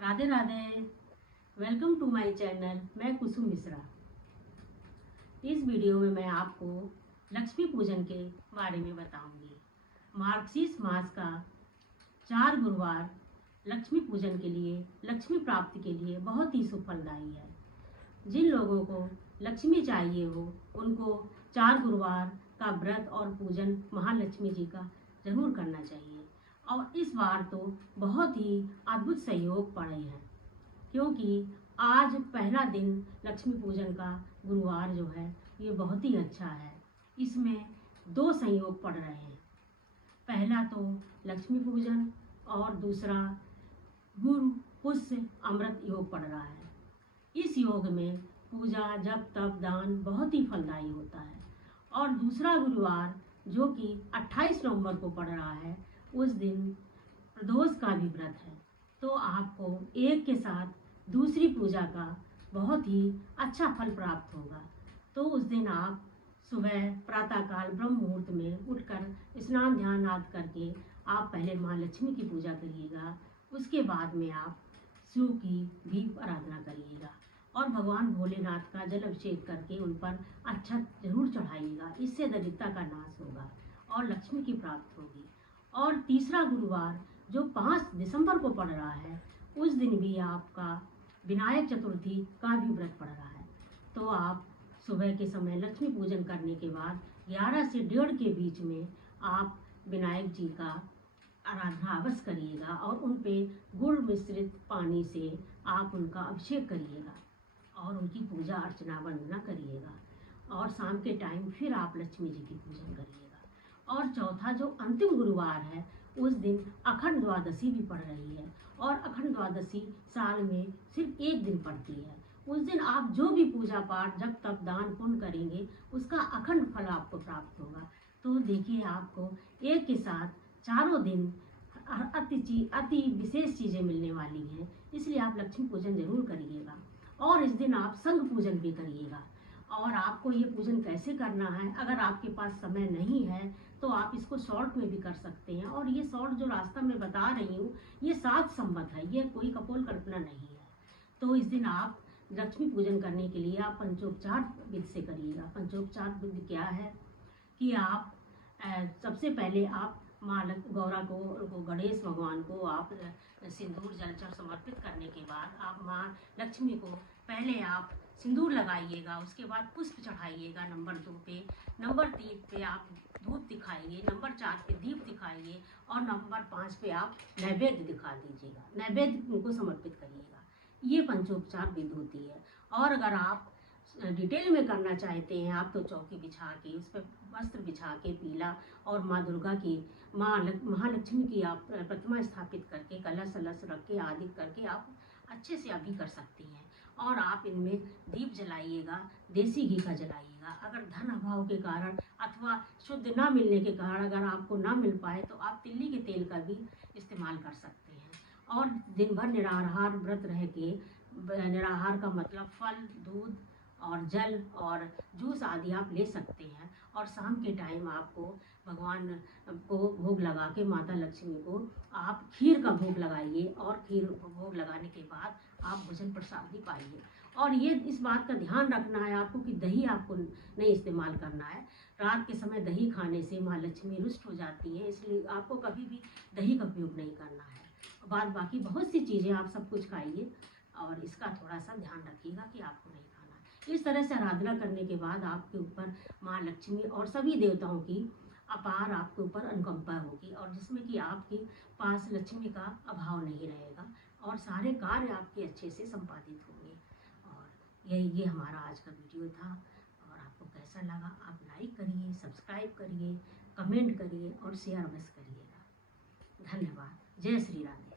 Radhe Radhe. Welcome to my channel. मैं कुसुम मिश्रा। इस video में मैं आपको लक्ष्मी पूजन के बारे में बताऊंगी। मार्गशीर्ष मास का 4 गुरुवार लक्ष्मी पूजन के लिए, लक्ष्मी प्राप्ति के लिए बहुत ही सुफलदायी है। जिन लोगों को लक्ष्मी चाहिए हो उनको 4 गुरुवार का व्रत और पूजन महालक्ष्मी जी का जरूर करना चाहिए। और इस बार तो बहुत ही अद्भुत संयोग पड़े हैं, क्योंकि आज पहला दिन लक्ष्मी पूजन का गुरुवार जो है ये बहुत ही अच्छा है। इसमें 2 संयोग पड़ रहे हैं। पहला तो लक्ष्मी पूजन और दूसरा गुरु पुष्य अमृत योग पड़ रहा है। इस योग में पूजा, जप, तप, दान बहुत ही फलदायी होता है। और दूसरा गुरुवार जो कि 28 नवंबर को पड़ रहा है, उस दिन प्रदोष का भी व्रत है। तो आपको एक के साथ दूसरी पूजा का बहुत ही अच्छा फल प्राप्त होगा। तो उस दिन आप सुबह प्रातःकाल ब्रह्म मुहूर्त में उठकर स्नान ध्यान आदि करके आप पहले माँ लक्ष्मी की पूजा करिएगा। उसके बाद में आप शिव की भी आराधना करिएगा और भगवान भोलेनाथ का जल अभिषेक करके उन पर अक्षत जरूर चढ़ाइएगा। इससे दरिद्रता का नाश होगा और लक्ष्मी की प्राप्ति होगी। और तीसरा गुरुवार जो 5 दिसंबर को पड़ रहा है, उस दिन भी आपका विनायक चतुर्थी का भी व्रत पड़ रहा है। तो आप सुबह के समय लक्ष्मी पूजन करने के बाद 11 से 1:30 के बीच में आप विनायक जी का आराधना अवश्य करिएगा और उन पे गुड़ मिश्रित पानी से आप उनका अभिषेक करिएगा और उनकी पूजा अर्चना वंदना करिएगा। और शाम के टाइम फिर आप लक्ष्मी जी की पूजन करिएगा। और चौथा जो अंतिम गुरुवार है, उस दिन अखंड द्वादशी भी पड़ रही है। और अखंड द्वादशी साल में सिर्फ एक दिन पड़ती है। उस दिन आप जो भी पूजा पाठ, जब तक दान पुण्य करेंगे, उसका अखंड फल आपको प्राप्त होगा। तो देखिए, आपको एक के साथ चारों दिन अति विशेष चीज़ें मिलने वाली हैं। इसलिए आप लक्ष्मी पूजन जरूर करिएगा। और इस दिन आप संघ पूजन भी करिएगा। और आपको ये पूजन कैसे करना है, अगर आपके पास समय नहीं है तो आप इसको शॉर्ट में भी कर सकते हैं। और ये शॉर्ट जो रास्ता मैं बता रही हूँ, ये शास्त्र सम्मत है, ये कोई कपोल कल्पना नहीं है। तो इस दिन आप लक्ष्मी पूजन करने के लिए आप पंचोपचार विधि से करिएगा। पंचोपचार विधि क्या है कि आप सबसे पहले आप माँ गौरा को गणेश भगवान को आप सिंदूर जल समर्पित करने के बाद आप माँ लक्ष्मी को पहले आप सिंदूर लगाइएगा। उसके बाद पुष्प चढ़ाइएगा नंबर 2 पे। नंबर 3 पे आप धूप दिखाइए। नंबर 4 पे दीप दिखाइए। और नंबर 5 पे आप नैवेद्य दिखा दीजिएगा, नैवेद्य उनको समर्पित करिएगा। ये पंचोपचार विधि होती है। और अगर आप डिटेल में करना चाहते हैं आप, तो चौकी बिछा के उस पर वस्त्र बिछा के पीला और माँ दुर्गा की, महालक्ष्मी की आप प्रतिमा स्थापित करके कलश अलस रख के आदि करके आप अच्छे से अभी कर सकती हैं। और आप इनमें दीप जलाइएगा, देसी घी का जलाइएगा। अगर धन अभाव के कारण अथवा शुद्ध ना मिलने के कारण अगर आपको ना मिल पाए तो आप तिल्ली के तेल का भी इस्तेमाल कर सकते हैं। और दिन भर निराहार व्रत रह के, निराहार का मतलब फल, दूध और जल और जूस आदि आप ले सकते हैं। और शाम के टाइम आपको भगवान को भोग लगा के, माता लक्ष्मी को आप खीर का भोग लगाइए। और खीर भोग लगाने के बाद आप भोजन प्रसादी पाइए। और ये इस बात का ध्यान रखना है आपको कि दही आपको नहीं इस्तेमाल करना है। रात के समय दही खाने से माँ लक्ष्मी रुष्ट हो जाती है, इसलिए आपको कभी भी दही का उपयोग नहीं करना है। बाद बाकी बहुत सी चीज़ें आप सब कुछ खाइए और इसका थोड़ा सा ध्यान रखिएगा कि आपको नहीं खाना है। इस तरह से आराधना करने के बाद आपके ऊपर माँ लक्ष्मी और सभी देवताओं की अपार आपके ऊपर अनुकंपा होगी, और जिसमें कि आपके पास लक्ष्मी का अभाव नहीं रहेगा और सारे कार्य आपके अच्छे से संपादित होंगे। और ये हमारा आज का वीडियो था। और आपको कैसा लगा आप लाइक करिए, सब्सक्राइब करिए, कमेंट करिए और शेयर अवश्य करिएगा। धन्यवाद। जय श्री राधे।